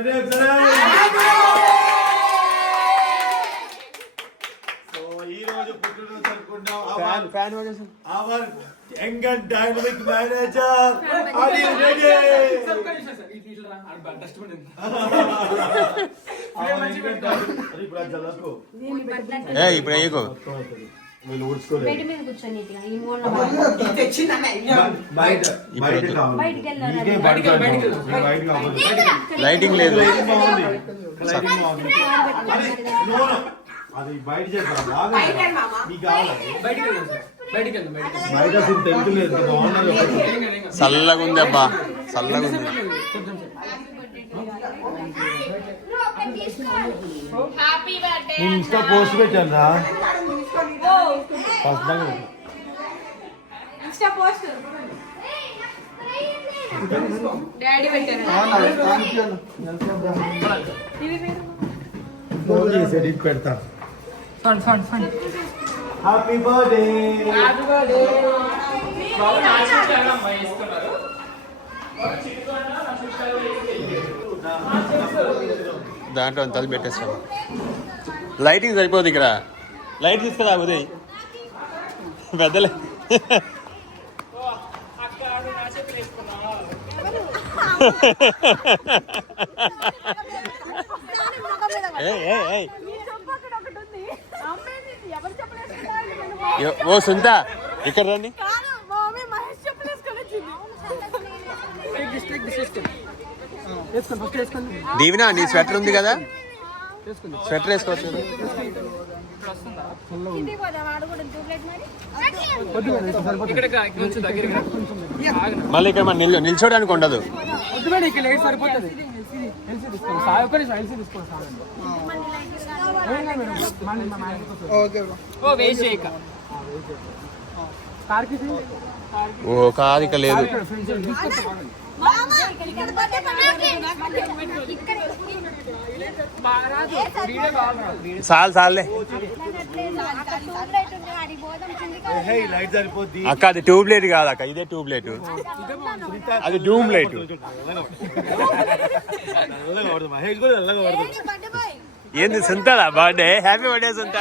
So ఈ రోజు పుట్టినరోజు జరుపుకుంటాం fan fan వగేసి our young and dynamic manager are you ready ఇప్పుడు జలకు ఏ ఇప్పుడు అయ్యకు వీళ్ళు ఊడ్చుకోలేదు. బయట మీద కూర్చొని ఇట్లా ఈ మూల బయట బయట కావాలి. బయటికి వెళ్ళాలి. నీకే బయట కావాలి. బయట కావాలి. లైటింగ్ లేదు. లైటింగ్ బాగుంది. లైటింగ్ బాగుంది. అరే, no, no. అది బయట చేద్దాం. బాగా నీకు కావాలి. బయట అసలు తెలుగులేదు బాగున్నది ఒకటి. చల్లగా ఉంది అబ్బా. చల్లగా ఉంది నేను ఇన్స్టా పోస్ట్ పెట్టాను రా. పెట్టు. డాడీ పెట్టారు. ఫోన్ చేసి ఎడిట్ పెడతా హ్యాపీ బర్త్డే దాంట్లో తల పెట్టేస్తాం. లైటింగ్ సరిపోదు ఇక్కడ. లైట్ తీసుకురా ఉదయ్. పెద్దలే ఏయ్, ఏయ్, ఏయ్. యో- ఓ సుంత ఇక్కడ రండి. దీవినా నీ స్వెటర్ ఉంది కదా? స్వెటర్ వేసుకోవచ్చు మళ్ళీ ఇక్కడ మనం నిల్ నిల్చోడానికి ఉండదు. ఓ కాదు ఇక లేదు. చాలు సరిపోద్ది అక్క అది ట్యూబ్ లైట్ కాదు అక్క ఇదే ట్యూబ్ లైట్. అది డూమ్ లైట్. ఏంది సుంతదా birthday? Happy birthday Sunta.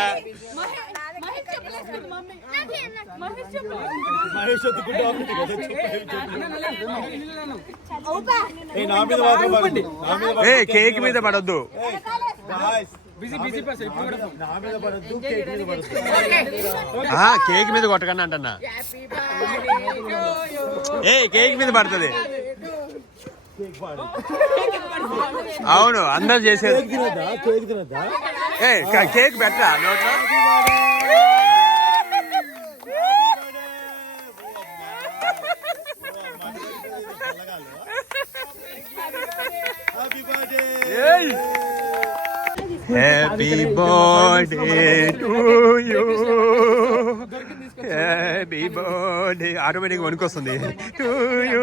Cake మీద పడొద్దు. Guys, నా మీద పడద్దు కేక్ మీద పడద్దు ఆ కేక్ మీద కొట్టకండి అంటన్నా. ఏ కేక్ మీద పడుతుంది. కేక్ పాడు అవును అందరు చేసేది. కేక్ తినద్దా? కేక్ తినద్దా? ఏ క- కేక్ పెట్టరా? నోట్లో? Happy birthday to you happy birthday automatic వణుకొస్తుంది. To you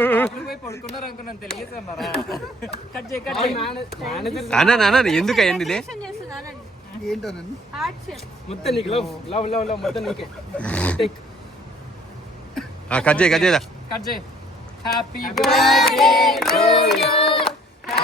అన్నా నాన్న ఎందుకు హార్ట్ షేప్ మొత్తం నీకు లవ్ లవ్ లవ్ లవ్ మొత్తం నీకే. టేక్ కట్ చేయి కట్ చేయి happy birthday to you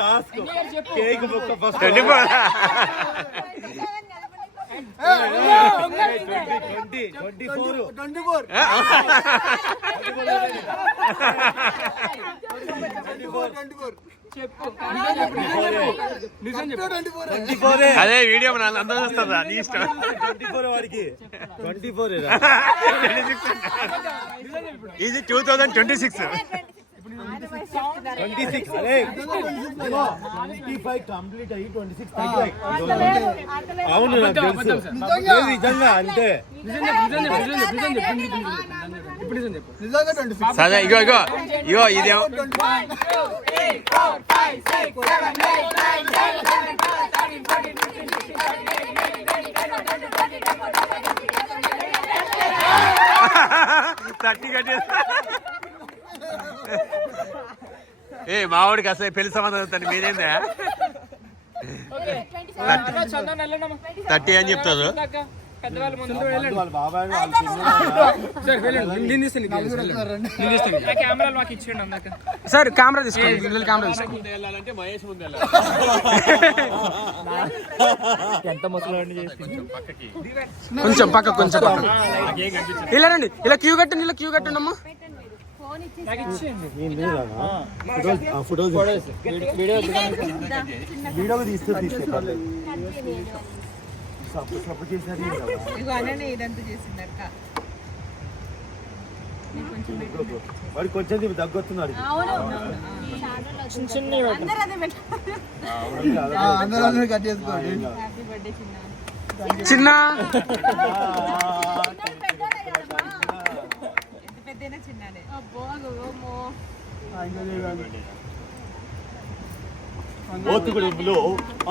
task cake ముక్క first twenty four twenty four four అదే వీడియో మన అందరూ చూస్తారా? నీ ఇష్టం. ట్వంటీ ఫోర్ వాడికి ట్వంటీ ఫోర్ ఇది టూ థౌజండ్ ట్వంటీ సిక్స్ అవును నాకు తెలుసు లేదు, నిజంగా అంతే నిజం చెప్పు నిజం చెప్పు నిజం చెప్పు నిజం చెప్పు ఇప్పుడు నిజం చెప్పు నిజంగా ట్వంటీ సిక్స్ సరే ఇగో ఇగో ఇగో ఇదేమో థర్టీ కట్టి ఏ మావాడికి అసలు పెళ్ళి సంబంధం అవుతుంది మీదేందా? థర్టీ. అని చెప్తారు. పెద్దవాళ్ళ ముందు. వెళ్ళండి. వాళ్ళ బాబాయ్ వాళ్ళ చిన్నోడు సరే కెమెరా తీసుకోండి. కెమెరా తీసుకోండి. మహేష్ ముందు కొంచెం పక్క కొంచెం పక్క ఇలా రండి. ఇలా క్యూ కట్టండి ఇలా క్యూ కట్టండి అమ్మా వీడియో తీస్తే తీస్తే. సప్పు సప్పు చేసినది ఇగో అననే ఇదంతా చేసిందక్క వాడు కొంచెం దీన్ని తగ్గొస్తున్నాడు అవును అందరూ అదే పెట్టారు అందరూ అందరూ కట్ చేసుకోండి హ్యాపీ బర్త్డే చిన్న పెద్దైనా చిన్ననే? అబ్బో అమ్మో. ఓతుకుడులో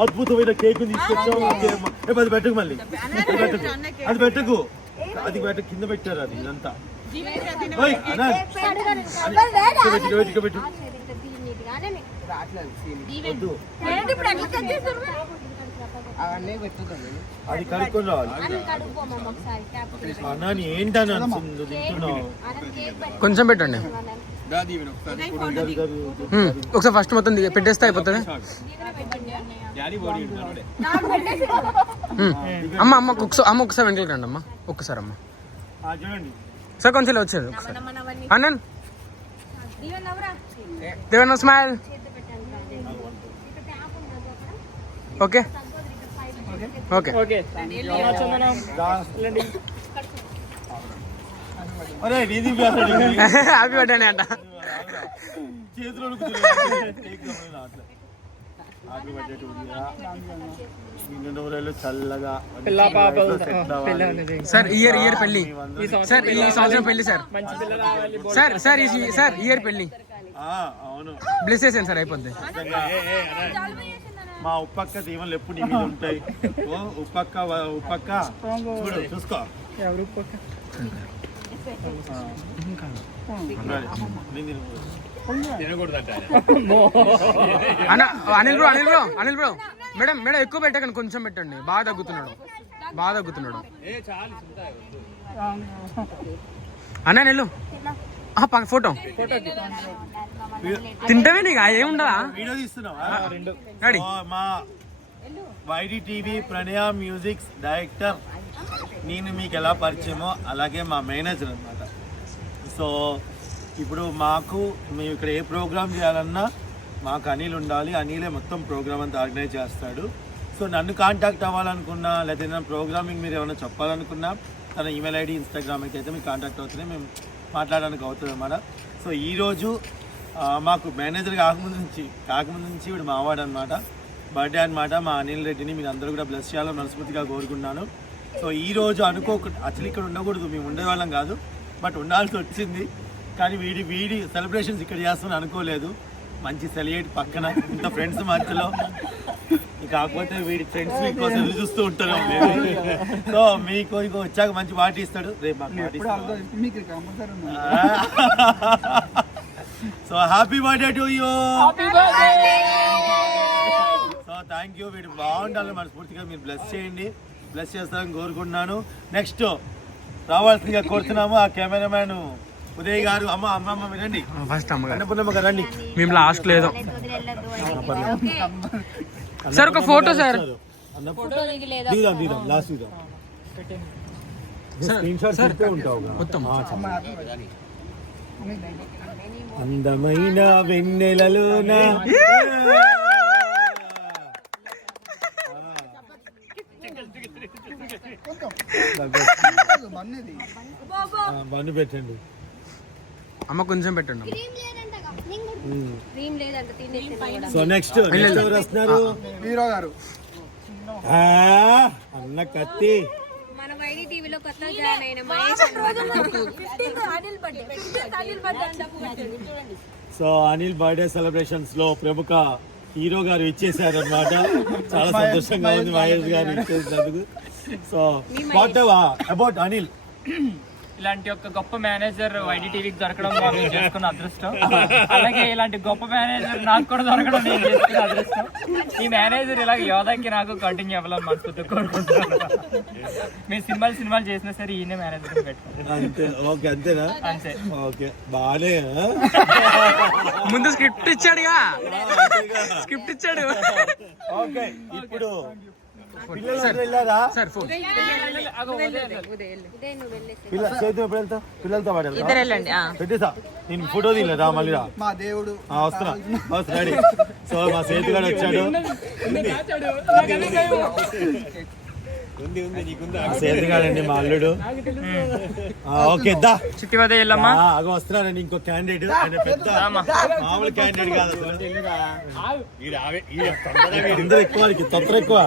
అద్భుతమైన కేక్ తీసుకొచ్చావు ఏ, అది పెట్టకు మళ్ళీ. అది పెట్టకు. అది పెట్టకు. అది పెట్టకు కింద పెట్టారు అది ఇదంతా. పెట్టు, అవన్నీ అది కడుక్కొని రావాలి. ఏంటని అనుకుంది తింటున్నావు కొంచెం పెట్టండి. ఒకసారి ఫస్ట్ మొత్తం దిగ- పెట్టేస్తే అయిపోతుంది. అమ్మ అమ్మ ఒకసారి అమ్మ ఒకసారి వెంటకి రండి అమ్మ. ఒక్కసారి అమ్మ. ఆ, చూడండి. సార్ కొంచెం వచ్చేది ఒకసారి. అన్నన్. Devanna smile okay. Okay. Okay. Happy birthday అంట. సార్ ఇయర్ ఇయర్ పెళ్ళి అందరూ- సార్ ఈ సంవత్సరం పెళ్ళి సార్. మంచి పిల్ల రావాలి సార్ సార్ ఈ సార్ ఇయర్ పెళ్ళి అవును. బ్లెస్ చేసాను సార్ అయిపోద్ది. మా ఉప్పక్క దీవెనలు ఎప్పుడు నీ మీద ఉంటాయి? ఓ ఉప్పక్క ఉప్పక్క. చూడు చూసుకో. ఎవరు పక్క ఉండాలి. నేను తినకూడదు. అన్న Anil bro Anil bro Anil bro. Madam madam ఎక్కువ పెట్టకండి కొంచెం పెట్టండి. బాగా తగ్గుతున్నాడు. బాగా తగ్గుతున్నాడు. అన్న నెల్లు. పక్క ఫోటో. తింటవే నీకు? ఏముండదా? వీడియో తీస్తున్నావా? రెండు. రెడీ. మా వైడి టీవీ ప్రణయ మ్యూజిక్స్ డైరెక్టర్. నేను మీకు ఎలా పరిచయమో అలాగే మా మేనేజర్ అనమాట సో ఇప్పుడు మాకు మేము ఇక్కడ ఏ ప్రోగ్రామ్ చేయాలన్నా మాకు అనిల్ ఉండాలి. అనిలే మొత్తం ప్రోగ్రామ్ అంతా ఆర్గనైజ్ చేస్తాడు. సో నన్ను కాంటాక్ట్ అవ్వాలనుకున్నా లేదా ఏదైనా ప్రోగ్రామింగ్ మీరు ఏమైనా చెప్పాలనుకున్నా తన ఈమెయిల్ ఐడి ఇన్స్టాగ్రామ్ అయితే మీకు కాంటాక్ట్ అవుతుంది మేము మాట్లాడడానికి అవుతుంది అన్నమాట. సో ఈరోజు మాకు మేనేజర్ కాకముందు నుంచి కాకముందు నుంచి ఇప్పుడు మావాడు అనమాట బర్త్డే అనమాట మా అనిల్ రెడ్డిని మీరు అందరూ కూడా బ్లెస్ చేయాలని మనస్ఫూర్తిగా కోరుకున్నాను సో ఈ రోజు అసలు ఇక్కడ ఉండకూడదు మేము ఉండేవాళ్ళం కాదు. బట్ ఉండాల్సి వచ్చింది. కానీ వీడి వీడి సెలబ్రేషన్స్ ఇక్కడ చేస్తామని అనుకోలేదు. మంచి సెలియేట్ పక్కన ఇంత ఫ్రెండ్స్ మధ్యలో. కాకపోతే వీడి ఫ్రెండ్స్ మీకోసం ఎదురు చూస్తూ ఉంటారు సో మీకు ఇక వచ్చాక మంచి పార్టీ ఇస్తాడు రేపు so happy birthday to you so thank you వీడు బాగుండాలి మనస్ఫూర్తిగా మీరు బ్లెస్ చేయండి బ్లెస్ చేస్తారని కోరుకుంటున్నాను నెక్స్ట్ రావాల్సిందిగా కోరుతున్నాము ఆ కెమెరామ్యాన్ ఉదయ్ గారు అమ్మ అమ్మ అమ్మ రండి ఫస్ట్ గారు రండి మేము లాస్ట్ లేదో సార్ ఒక ఫోటో సార్. అందమైన వెన్నెలలోన. బండి పెట్టండి. అమ్మ కొంచెం పెట్టండి. సో నెక్స్ట్ నెక్స్ట్ ఎవరు వస్తున్నారు? హీరో గారు. ఆ, అన్న కత్తి. మన వైడి టీవీలో కొత్త జాయిన్ అయిన Mahesh Anil birthday. Anil birthday so Anil birthday సెలబ్రేషన్స్లో ప్రముఖ హీరో గారు ఇచ్చేసారు అనమాట చాలా సంతోషంగా ఉంది మహేష్ గారు ఇచ్చేసినందుకు. So what about Anil? ఇలాంటి ఒక గొప్ప మేనేజర్ వైడి టీవీకి దొరకడం వాళ్ళు చేసుకున్న అదృష్టం. అలాగే ఇలాంటి గొప్ప మేనేజర్ నాకు కూడా దొరకడం నేను చేసుకున్న అదృష్టం. ఈ మేనేజర్ ఇలా యోధాకి నాకు కంటిన్యూ అవ్వాలని మనసుతో కోరుకుంటున్నాను. మీ సినిమాలు సినిమాలు చేసినా సరే ఈయన మేనేజర్ పెట్టుకోండి అంతే. ఓకే అంతేనా? అంతే. ఓకే. బానే ఆ? ముందు స్క్రిప్ట్ ఇచ్చాడుగా. స్క్రిప్ట్ ఇచ్చాడు. ఓకే ఇప్పుడు చేతి ఎప్పుడు పిల్లలతో? పాటు. పెట్టేసా. నేను ఫోటో తీయలేదా? మళ్ళీ మా దేవుడు. ఆ, వస్తున్నా. వస్తున్నా రెడీ. సో మా సేతు గారు వచ్చాడు సేతు మా అల్లుడు. ఓకే దా. చిట్టి వదే వెళ్ళమ్మా. ఆ, అగో వస్తున్నారండి ఇంకో క్యాండిడేట్ ఆయన పెద్ద మామూలు క్యాండిడేట్ కాదు. అందరూ ఎక్కువ వాడికి తొత్తర ఎక్కువ.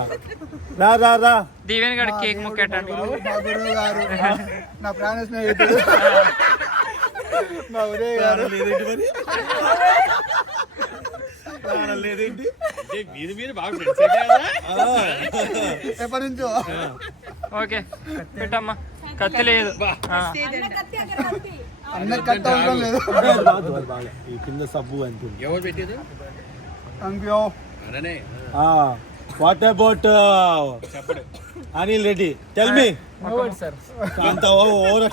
రా రా రా. దీవెన్ గడి కేక్ ముక్కేటండి నా ప్రాణ స్నేహితుడు. మా ఉదయ్ గారు. ప్రాణం లేదేంటి మరి. ఎప్పటి నుంచో? ఓకే. పెట్టమ్మా. కత్తి లేదు. ఉండడం లేదు. ఈ కింద సబ్బు అంటుంది thank you what about Anil Reddy? Tell me అంత over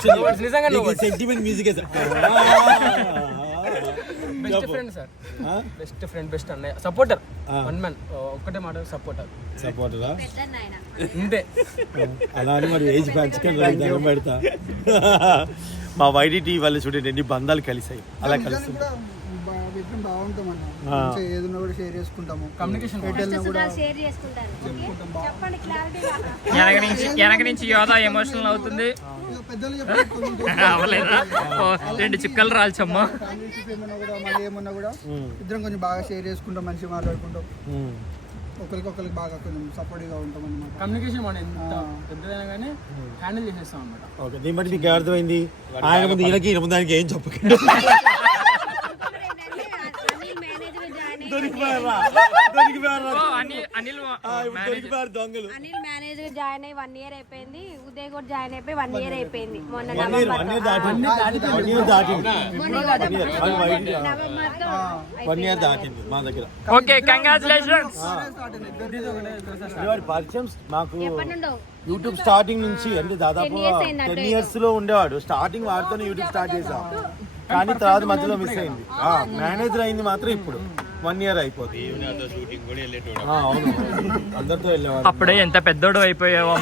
sentiment music best friend sir best friend best అన్నయ్య. సపోర్టర్ వన్ మ్యాన్ ఒక్కటే మాట సపోర్టర్ సపోర్టరా అంతే అలా అని మరి ఏజ్ పెడతా. మా వైడిటీ వాళ్ళు చూడండి ఎన్ని బంధాలు కలిసాయి అలా కలిసి కూడా బా- ఇద్దరం బాగుంటామన్న. మంచిగా ఏదున్నా కూడా షేర్ చేసుకుంటాము. కమ్యూనికేషన్ ఎటెల్నా కూడా షేర్ చేసుకుంటారు. ఓకే? చెప్పండి క్లారిటీగా వెనక నుంచి వెనక నుంచి యోధా ఎమోషనల్ అవుతుంది. ఓ, రెండు చుక్కలు రాల్చమ్మా. ఏమన్నా కూడా మళ్ళీ ఏమన్నా కూడా ఇద్దరం కొంచెం బాగా షేర్ చేసుకుంటాం మంచిగా మాట్లాడుకుంటాం. ఒకరికొకరికి బాగా కొంచెం సపోర్టివ్గా ఉంటాం అన్నమాట. కమ్యూనికేషన్ మనం ఎంత పెద్దదైనా కానీ హ్యాండిల్ చేసేస్తాం అన్నమాట. ఓకే దీని బట్టి నీకు అర్థమైంది. ఆయన ముందు ఈయనకి ఈయన ముందు ఆయనకి ఏం చెప్పకండి అనిల్ మేనేజర్ జాయిన్ అయ్యి దొరికిపోయారా? దొరికిపోయారా? ఓ, అనిల్ అనిల్ ఆ, ఇప్పుడు దొరికిపోయారు దొంగలు. అనిల్ మేనేజర్ జాయిన్ అయ్యి వన్ ఇయర్ అయిపోయింది. ఉదయ్ కూడా జాయిన్ అయిపోయి వన్ ఇయర్ అయిపోయింది. మొన్న వన్ ఇయర్ దాటింది. మా దగ్గర. ఓకే కంగ్రాచులేషన్స్ పరిచయం మాకు యూట్యూబ్ స్టార్టింగ్ నుంచి అంటే దాదాపు 10 years అయింది టెన్ ఇయర్స్లో ఉండేవాడు. స్టార్టింగ్ వాడితోనే యూట్యూబ్ స్టార్ట్ చేసాం. కానీ తర్వాత మధ్యలో మిస్ అయింది. మేనేజర్ అయింది మాత్రం ఇప్పుడు. వన్ ఇయర్ అయిపోతుంది. ఆ, అవును. అందరితో వెళ్ళేవాడు అప్పుడే ఎంత పెద్దోడు అయిపోయావు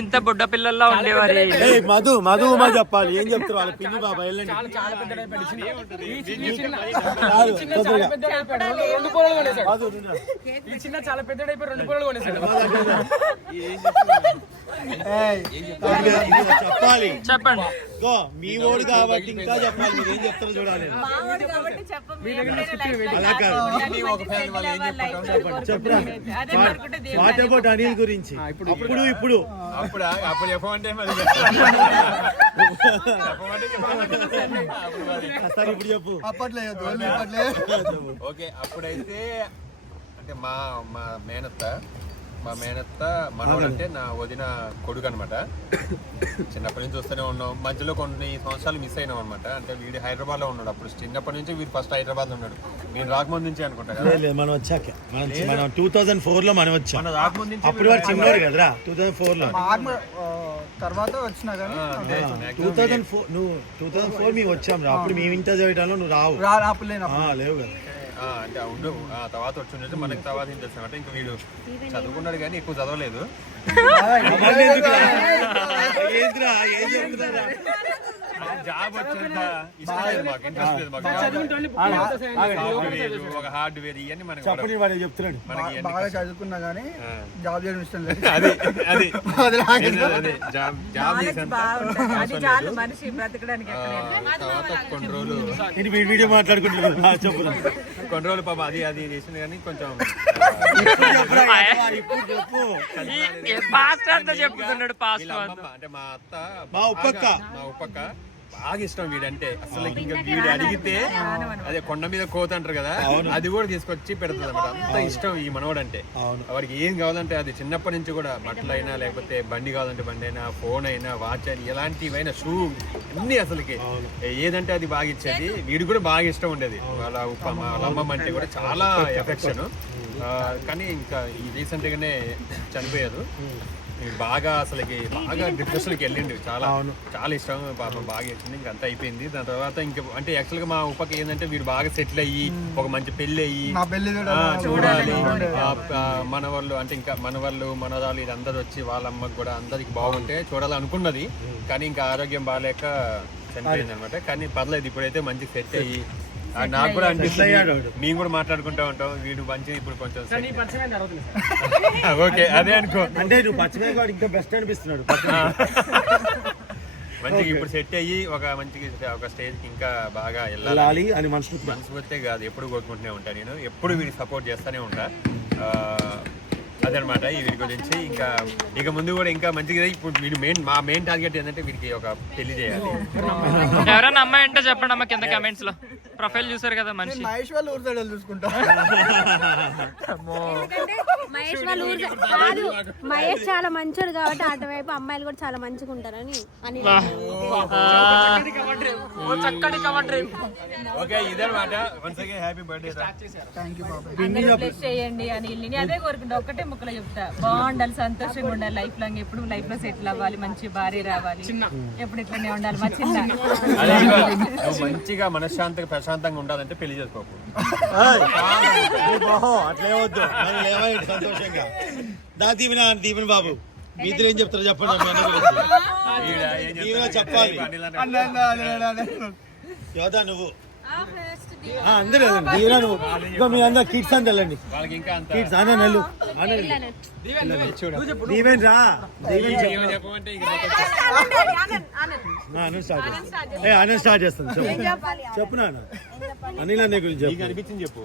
ఇంత బుడ్డ పిల్లల్లా ఉండేవారు ఏయ్, మధు మధు మా చెప్పాలి. ఏం చెప్తారు వాళ్ళ పిన్ని బాబా వెళ్ళండి. చిన్న-. చాలా రెండు కొనేసాడు మధు, నిన్న. ఈ చిన్న చాలా పెద్ద అయిపోయి రెండు పొలాలు కొనేసాడు తొందరగా, ఇదిగో చెప్పాలి. చెప్పండి. మీ ఓడు కాబట్టి ఇంకా చెప్పాలి. మీరు ఏం చెప్తారో చూడాలి. అలా కాదు. చెప్పురా వాట్ అబౌట్ అనిల్ గురించి. ఇప్పుడు? ఇప్పుడు. అప్పుడు? అప్పుడు చెప్పమంటే మరి సరే ఇప్పుడు చెప్పు. అప్పట్లో ఓకే అప్పుడైతే అంటే మా మా మేనత్త మా మేనత్త మనోడు అంటే నా వదిన కొడుకు అనమాట చిన్నప్పటి నుంచి వస్తూనే ఉన్నాం. మధ్యలో కొన్ని సంవత్సరాలు మిస్ అయినాం అనమాట అంటే వీడు హైదరాబాద్లో ఉన్నాడు అప్పుడు. చిన్నప్పటి నుంచి వీడు ఫస్ట్ హైదరాబాద్లో ఉన్నాడు. నేను రాకముందు నుంచి అనుకుంటా కదా. లేదు, లేదు, మనం వచ్చాక. మనం టూ థౌజండ్ ఫోర్లో మనం వచ్చాం. మన రాకముందు నుంచి అప్పుడు వాడు కదరా టూ తర్వాత వచ్చినా కానీ టూ థౌసండ్ ఫోర్ నువ్వు టూ థౌసండ్ ఫోర్ మేము వచ్చాం రా. అప్పుడు మేము ఇంటర్ చదివేటంలో నువ్వు రావు. రా రాపులేను ఆ, లేవు కదా. అంటే ఆ ఉండు. ఆ తర్వాత వచ్చి మనకి తర్వాత ఏం తెలుసు అంటే ఇంకా వీడు చదువుకున్నాడు కానీ ఎక్కువ చదవలేదు. జాబ్ వచ్చేంత ఇష్టం లేదు మాకు ఇంట్రెస్ట్ లేదు. మాకు ఒక హార్డ్వేర్ ఇవన్నీ మనకి చెప్తున్నాడు? మనకి ఇవన్నీ బాగా చదువుకున్నా కానీ జాబ్ చేయడం ఇష్టం లేదు. అదే అదే. అదే జాబ్ జాబ్ మనిషి బ్రతకడానికి తర్వాత కొన్ని రోజులు వీడియో మాట్లాడుకుంటున్నాడు? చెప్పు కొన్ని రోజులు పాప అది అది చేసింది కానీ కొంచెం పాస్ట్ అంతా చెప్తున్నాడు పాస్ట్ అంటే మా అత్త మా ఉప్పక్క. బాగా- మా ఉప్పక్క బాగా ఇష్టం వీడంటే అసలు ఇంకా వీడు అడిగితే అదే కొండ మీద కోత అంటారు కదా అది కూడా తీసుకొచ్చి పెడుతుంది అనమాట అంత ఇష్టం ఈ మనవడు అంటే వాడికి ఏం కావాలంటే అది చిన్నప్పటి నుంచి కూడా బట్టలు అయినా లేకపోతే బండి కావాలంటే బండి అయినా ఫోన్ అయినా వాచ్ అయినా ఎలాంటివైనా షూ అన్ని అసలుకి. ఏదంటే అది బాగా ఇచ్చేది. వీడు కూడా బాగా ఇష్టం ఉండేది. వాళ్ళ ఉప్ప మా వాళ్ళ అమ్మమ్మ అంటే కూడా చాలా ఎఫెక్షన్ కానీ ఇంకా ఈ రీసెంట్ గానే చనిపోయారు బాగా అసలుకి బాగా డిప్రెషన్కి వెళ్ళిండు. చాలా చాలా ఇష్టం. పాపం బాగా ఇచ్చింది ఇంకా అంతా అయిపోయింది. దాని తర్వాత ఇంకా అంటే యాక్చువల్గా మా ఉపకి ఏంటంటే వీడు బాగా సెటిల్ అయ్యి ఒక మంచి పెళ్ళి అయ్యి చూడాలి. మన వాళ్ళు అంటే ఇంకా మన వాళ్ళు మనదాలు ఇది అందరు వచ్చి వాళ్ళ అమ్మకి కూడా అందరికి బాగుంటే చూడాలనుకున్నది. కానీ ఇంకా ఆరోగ్యం బాగాలేక చనిపోయింది అనమాట కానీ పర్లేదు. ఇప్పుడైతే మంచి సెట్ అయ్యి నాకు కూడా అనిపిస్తుంది. మేము కూడా మాట్లాడుకుంటా ఉంటాం. వీడు మంచి ఇప్పుడు కొంచెం. ఓకే అదే అనుకో. అంటే నువ్వు పచ్చగా వాడు ఇంకా బెస్ట్ అనిపిస్తున్నాడు. మంచిగా ఇప్పుడు సెట్ అయ్యి ఒక మంచి ఒక స్టేజ్కి ఇంకా బాగా వెళ్ళాలి. అని మనసు మనస్ఫూర్తే కాదు ఎప్పుడు కోరుకుంటూనే ఉంటా నేను. ఎప్పుడు వీడికి సపోర్ట్ చేస్తూనే ఉంటా. ఆ, అదనమాట. ఈ వీడి గురించి ఇంకా ఇక ముందు కూడా ఇంకా మంచిగా ఇప్పుడు వీడి మెయిన్ మా మెయిన్ టార్గెట్ ఏంటంటే వీడికి ఒక పెళ్ళి చేయాలి. ఎవరైనా అమ్మాయి అంటే చెప్పండి అమ్మ కింద కమెంట్స్లో. ప్రొఫైల్ చూసారు కదా మనిషి. మహేష్ వాళ్ళు ఊరు సైడ్ చూసుకుంటా. మహేష్ వాళ్ళ ఊరు కాదు మహేష్ చాలా మంచోడు కాబట్టి అటువైపు అమ్మాయిలు కూడా చాలా మంచిగా ఉంటారని అని చక్కటి కమెంట్ ఓకే ఇదనమాట. Once again happy birthday thank you బాబాయ్ అందరూ బ్లెస్ చేయండి అని అదే కోరుకుంటా. ఒక్కటే ముక్కలో చెప్తా. బాగుండాలి సంతోషంగా ఉండాలి లైఫ్ లాంగ్. ఎప్పుడు లైఫ్లో సెటిల్ అవ్వాలి మంచి భార్య రావాలి. ఎప్పుడు ఇట్లనే ఉండాలి మా చిన్న. మంచిగా మనశ్శాంతిగా ప్రశాంతంగా ఉండాలంటే పెళ్ళి చేసుకోకు. అట్లే వద్దు. సంతోషంగా. దా దీవెన దీవెన బాబు. మీ ఇద్దరు ఏం చెప్తారో? చెప్పండి? చెప్పాలి. యోధా నువ్వు. అందరూ నువ్వు మీ అందరు కిడ్స్ అని వెళ్ళండి. కిడ్స్ ఆనే నెల్లు దీవెన్ రా. ఆనంద్ స్టార్ట్ చేస్తాను. చెప్పు. చెప్పు నాన్న. అనిల్ అన్నయ్య గురించి చెప్పు. అనిపించింది చెప్పు.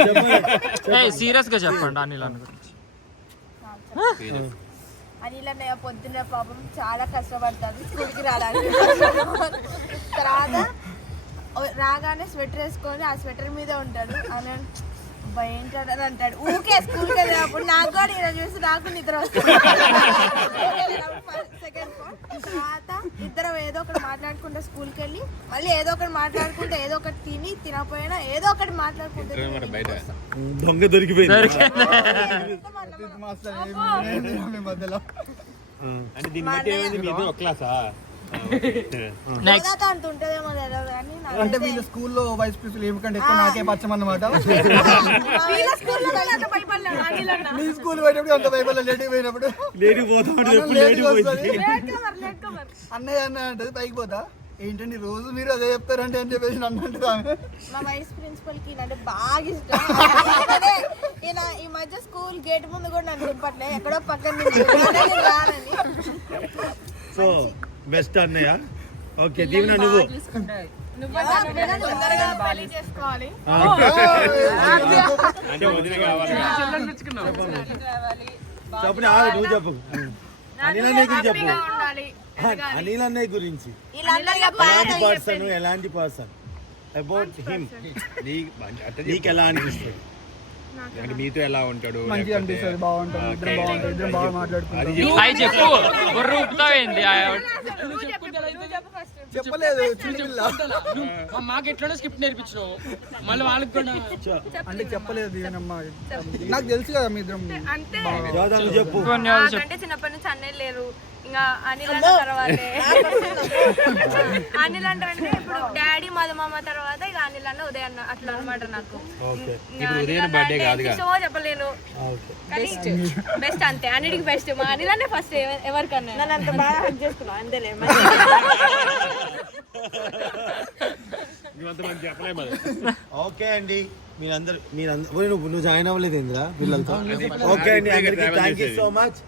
చెప్పు. సీరియస్గా చెప్పండి అనిల్ అన్న గురించి. అనిల్ అన్నయ్య పొద్దున్న పాపం చాలా కష్టపడతాడు స్కూల్కి రావడానికి రాగానే స్వెటర్ వేసుకొని ఆ స్వెటర్ మీద ఉంటాడు. అని అని అంటాడు. ఊకే స్కూల్కి వెళ్ళినప్పుడు నాకు కూడా ఇలా చూసి నాకు నిద్ర వస్తుంది. సెకండ్ తర్వాత ఇద్దరం ఏదో ఒకటి మాట్లాడుకుంటే స్కూల్కి వెళ్ళి మళ్ళీ ఏదో ఒకటి మాట్లాడుకుంటే ఏదో ఒకటి తిని తినకపోయినా ఏదో ఒకటి మాట్లాడుకుంటే దొంగ దొరికిపోయింది. అంటే దీన్ని బట్టి ఏమైంది? ఒక క్లాసా అంటే వీళ్ళ స్కూల్లో వైస్ ప్రిన్సిపల్ ఏమికంటే ఎక్కువ నాకే పచ్చం అన్నమాట. మీ స్కూల్ పోయినప్పుడు అంత బైబిల్ లేట్ పోయినప్పుడు. Lady lady. అన్నయ్య అన్నయ్య అంటది పైకి పోతా. ఏంటండి రోజు మీరు అదే చెప్తారంటే అని చెప్పేసి నన్ను ఆమె. మా వైస్ ప్రిన్సిపల్కి అంటే బాగా ఇష్టం. ఈయన ఈ మధ్య స్కూల్ గేట్ ముందు కూడా నన్ను దింపట్లే ఎక్కడో పక్కన సో బెస్ట్ అన్నయ్య. ఓకే దీవెన నువ్వు. చెప్పు ఆ, నువ్వు చెప్పు. అనిల్ అన్నయ్య గురించి చెప్పు. అనిల్ అన్నయ్య గురించి. ఎలాంటి పర్సన్ ఎలాంటి పర్సన్ అబౌట్ హిమ్ నీకు ఎలా అనిపిస్తుంది? అంటే మీతో ఎలా ఉంటాడు? మంచిగా అనిపిస్తుంది బాగుంటుంది. ఇద్దరం బాగుంటుంది ఇద్దరం బాగా మాట్లాడుకుంటాం. అవి చెప్పు. బుర్ర ఊపుతావేంది చెప్పలేదు మాకు ఎట్లా స్క్రిప్ట్ నేర్పించినావు. మళ్ళీ వాళ్ళకి కూడా అంటే చెప్పలేదు నాకు తెలుసు కదా మీ ఇద్దరం చెప్పు. నాకంటే చిన్నప్పటి నుంచి అన్నయ్య లేరు. ఇంకా అనిల్ అన్న తర్వాతే. అనిల్ అంటే అంటే ఇప్పుడు డాడీ మధుమామ తర్వాత ఇక అనిల్ అన్న ఉదయ్ అన్న అట్లా అనమాట నాకు. ఇష్టమో చెప్పలేను. బెస్ట్ బెస్ట్ అంతే. అన్నిటికి బెస్ట్ మా అనిల్ అన్న ఫస్ట్ ఎవరికన్నా. నన్ను అంత బాగా హక్ చేసుకున్నావు అంతేలే ఓకే అండి. మీరందరూ మీరందరూ నువ్వు నువ్వు జాయిన్ అవ్వలేదు ఇంద్రా పిల్లలతో? ఓకే అండి థ్యాంక్ యూ సో మచ్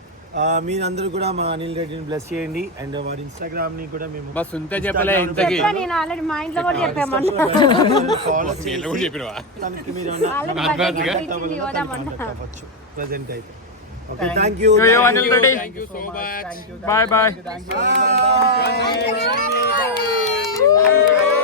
మీరందరూ కూడా మా అనిల్ రెడ్డిని బ్లెస్ చేయండి. అండ్ వారి ఇన్స్టాగ్రామ్ని కూడా మేము మా సొంత చెప్పలే ఇంతకి. నేను ఆల్రెడీ మా ఇంట్లో కూడా చెప్పామన్నా తనకి మీరు అవ్వచ్చు ప్రజెంట్ అయితే. Okay thank you Anil Reddy bye bye Bye.